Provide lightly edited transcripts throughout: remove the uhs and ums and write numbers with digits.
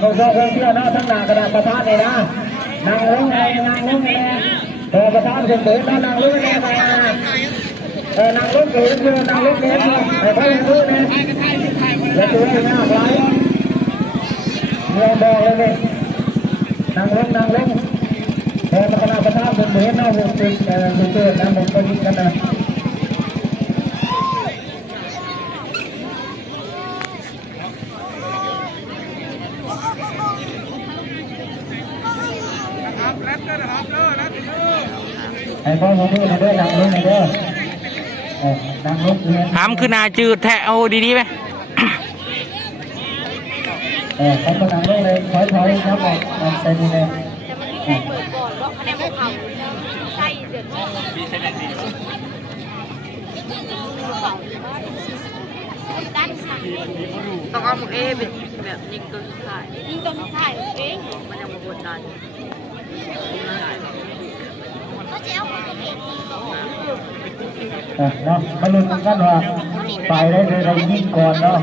เขาโชว์เที่ยวนะทั้งหน้ากระดาษประทัดเลยนะนางลุ้งไงนางลุ้งไงเออประทัดเป็นปืนแล้วนางลุ้งไงไปนางลุ้งเกิดคือนางลุ้งเกิดคือไอ้พ่อยังลุ้งไงอย่าตัวให้หน้าไว้เมืองบอกเลยนี่นางลุ้งเออกระดาษประทัดเป็นปืนนะเป็นปืนเป็นปืนนะมันก็ยิงกันนะไอ้พ่อของพี่มาด้วยนางลุ้งมาด้วยนางลุ้งถามคือนาจืดแทะเอาดีๆไหมเขากำลังลุ้งเลยถอยครับผมใส่ดีเลยแต่มันมีแค่เปิดก่อนเพราะคะแนนเขาใส่เดือดร้อนต้องเอาหมกเป็นแบบยิงตัวสุดท้ายเองมันยังมาบดดันก็เจ้าเนาะมาลุ้นกันว่าไปได้เลยเรายิงก่อนเนาะ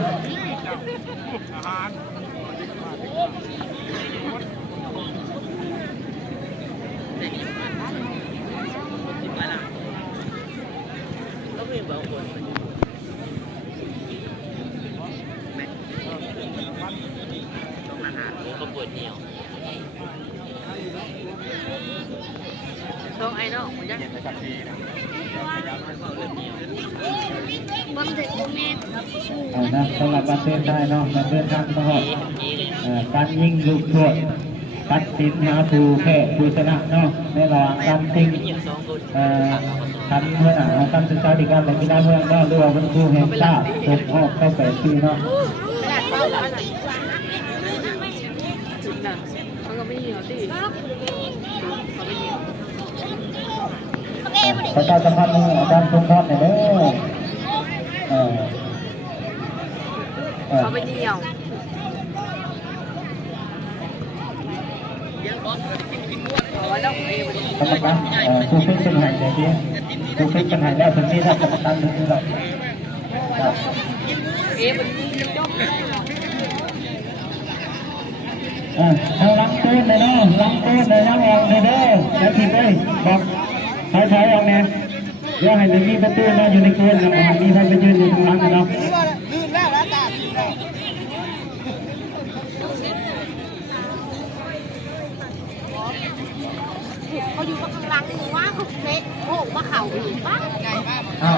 ไอ้เนาะมันจะบังเด็กโมเมนต์นะสำหรับประเทศได้เนาะประเทศทางตะวันการยิงลูกโทษตัดสินหาผู้แพ้ผู้ชนะเนาะในระหว่างการทิ้งการเมืองการศึกษาดีการแต่กีฬาเมืองก็ด้วยวันครูแห่งชาติถูกออกเข้าไปปีเนาะมันก็ไม่เหี่ยวดิประชาสัมพันธ์อาจารย์ทุกท่านเลยเด้อเขาไปเหี่ยวกรรมการผู้ฟิกเป็นหายใจดีผู้ฟิกเป็นหายแล้วเป็นที่ถ้ากรรมการเป็นแบบเอาล้างตู้เลยเนาะล้างตู้เลยล้างออกเลยเด้อแล้วทีเลยบอกใช้ออกเนี่ยเดี๋ยวให้มีประตูเนาะอยู่ในตู้นะมีท่านไปยืนอยู่ตรงนั้นเนาะเขาอยู่ข้างหลังหรือว่าเขาเตะโอ้มาเข่าหรือปะ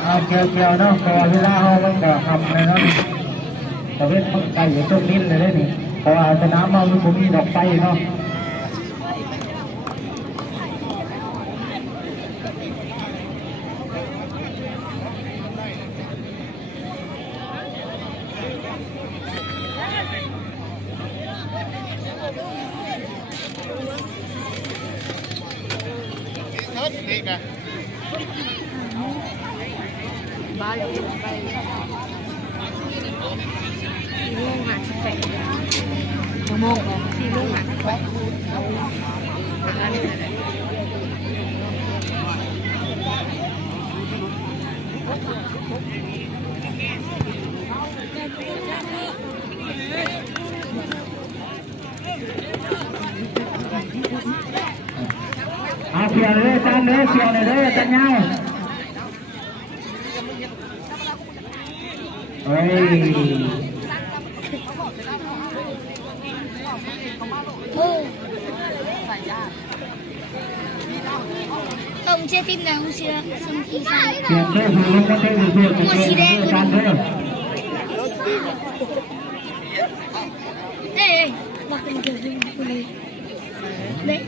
เอาเกี่ยวเนาะพอเวลาเขาต้องแบบทำเลยเนาะประเภทเขาไก่อยู่ต้นนิ้นเลยได้นี่เพราะว่าสนามเราไม่มีดอกไฟเนาะบ้านเราไป4 โมงอ่ะ4 โมงอ่ะเสียเลยจานเลยเสียเลยจานเงาเฮ้ย chơi tim nào không chơi xong thì sao เปลี่ยนเสื้อสีลุงก็เสื้อสีเสื้อเปลี่ยนเสื้อกันเด้อ đây bácเป็นkiểu gì của này đấy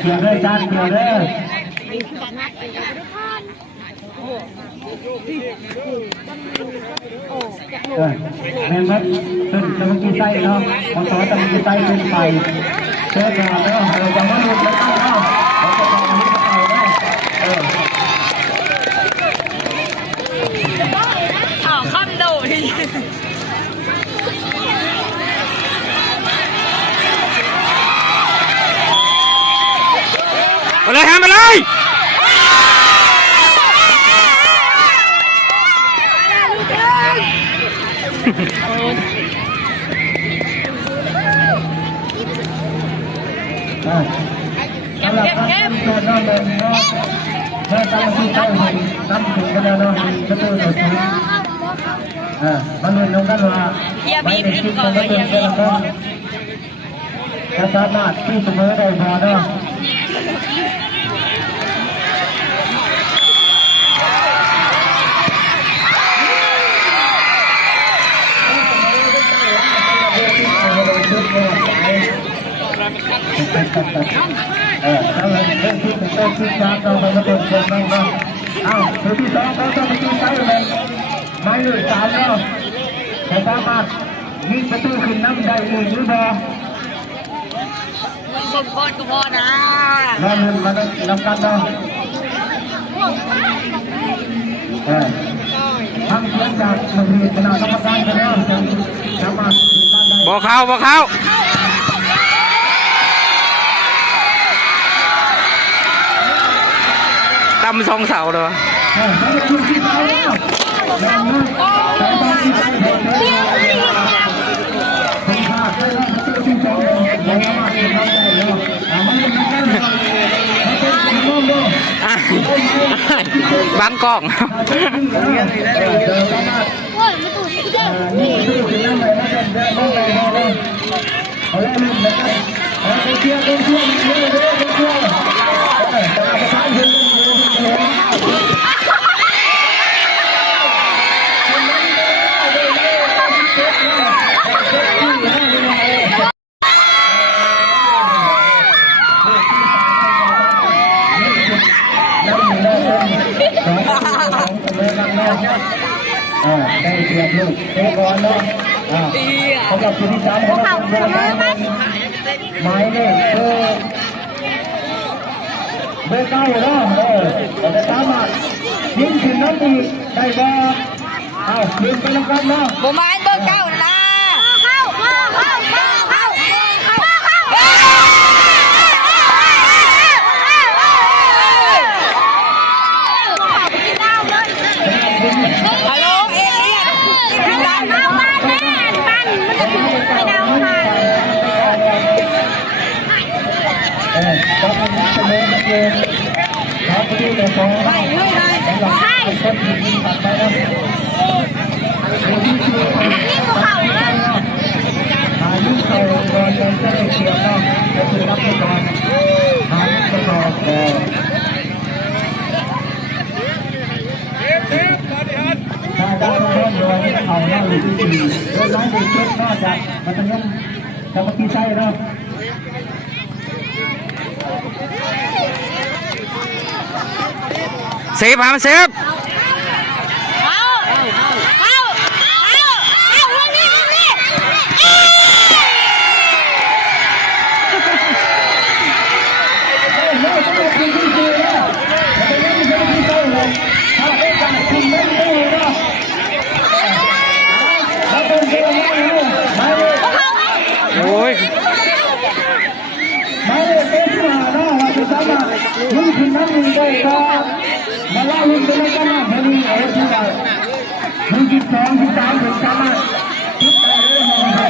เกี่ยวเลยจานเกี่ยวเลยเห็นไหมขึ้นจะมันกี่ไส้เนาะพอต่อจะมันกี่ไส้ขึ้นไปเชื่อกันเนาะเราจะไม่หลุดแล้วเนาะเราจะทำให้ไปเนาะข่าวข้ามโดดที่ ไปเลยฮะไปเลย เก็บตัวน้องเลยเนาะเมื่อตั้งที่ตั้งเห็นตั้งถึงกันแล้วเนาะประตูหนึ่งมันเลยลงกันว่าไม่ได้คิดกันว่าเป็นกันแล้วก็สามารถที่เสมอได้พอเนาะถ้าเราเล่นที่เป็นต้นที่ชาเราไปมาเป็นคนนั่งเนาะตัวที่สองเราต้องไปกินไส้เลยไม้หนึ่งสามเนาะแต่สามารถยิงประตูขึ้นน้ำได้เองหรือเปล่า สมพรก็พอนะ แล้วมันนำกันเนาะทำเสียงจากมันมีขนาดกรรมการกันแล้วสามารถ บอกเขาบอกเขาตำสองเสาเลยวะบางกล้อง ôi mới tụt cái đấy ได้เตรียมลูกเตะบอลเนาะสำหรับผู้ที่สามของเราหมายเลขเบอร์เก้าเนาะแต่สามารถยิงถึงนั้นอีกได้บอลยิงไปแล้วกันเนาะ โบมาเบอร์เก้านะ ฮัลโหลเอเลี่ยนพี่ดันมาบ้านแม่บ้านมันจะถึงไปดาวค่ะ ต้องเป็นเสมอเกมครับที่จะฟ้องให้คนที่ตัดไปนะนี่ภูเขาเลย ยิ่งเขาโดนจะได้เสียบ้างก็คือรับไปก่อนไปก่อนถ้าได้เริ่มโดนเขาหน้าหรือที่สี่โดนน้องดีเช็ดนอกจากมันจะยังจะมาตีไส้เนาะ เซฟมาเซฟ โอ้ยมาเลยเป็นที่มาเนาะเราจะสามารถลุกขึ้นนั่งได้ก็มาเล่าลุกไปแล้วกันนะพอดีที่ว่าลุกที่สองที่สามถึงสามารถลุกไปเรื่องของเรา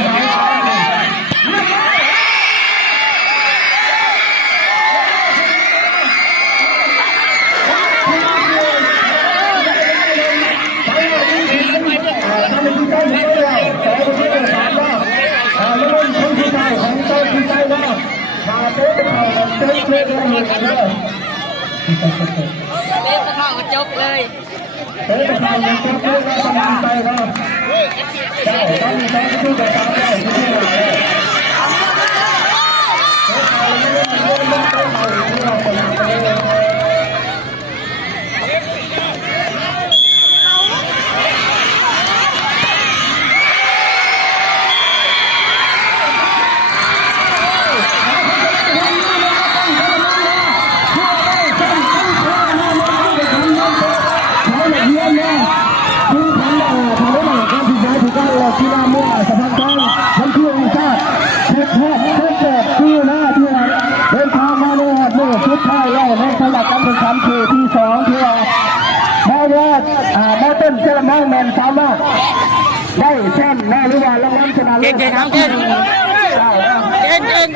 เต้เป็นเขาเต้เต้เป็นเขาเลย เล่นตะเข้ากระจกเลย เต้เป็นเขาเต้เต้ก็สบายใจก็เจ้าต้องมีต้องช่วยกันตามได้ช่วยกันเลยกีฬาเมื่อสะพานทองทั้งที่องค์ชาติเช็คแพทย์เช็คเกิดที่หน้าที่ไหนเดินทางมาในหัดมือชุดท้ายแล้วในสลับการแข่งขันเขตที่2ที่ว่าแม้ว่าแม่ต้นเจริญมั่งแมนสามารถได้แชมป์แน่หรือว่ารางวัลชนะเลิศ เก่งๆครับเก่ง เก่ง